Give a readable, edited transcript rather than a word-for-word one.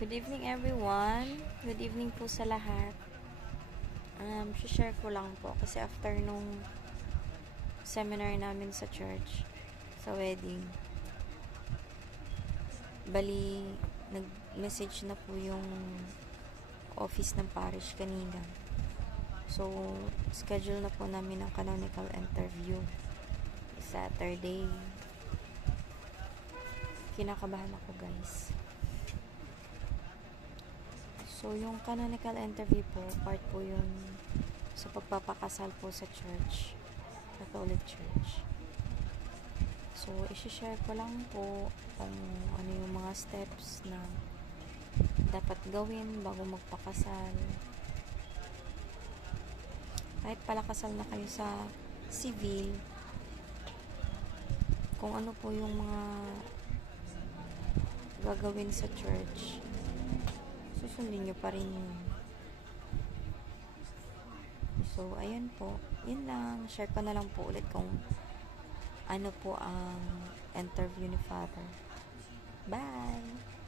Good evening everyone. Good evening po sa lahat. Share ko lang po kasi after nung seminar namin sa church, sa wedding, bali, nag-message na po yung office ng parish kanina. So, schedule na po namin ang canonical interview Saturday. Kinakabahan ako, guys. So, yung canonical interview po, part po yun sa pagpapakasal po sa church, Catholic Church. So, isi-share ko lang po kung ano yung mga steps na dapat gawin bago magpakasal. Kahit palakasal na kayo sa civil, kung ano po yung mga gagawin sa church, susundin nyo pa rin yun. So, ayan po. Yun lang. Share ko na lang po ulit kung ano po ang interview ni Father. Bye!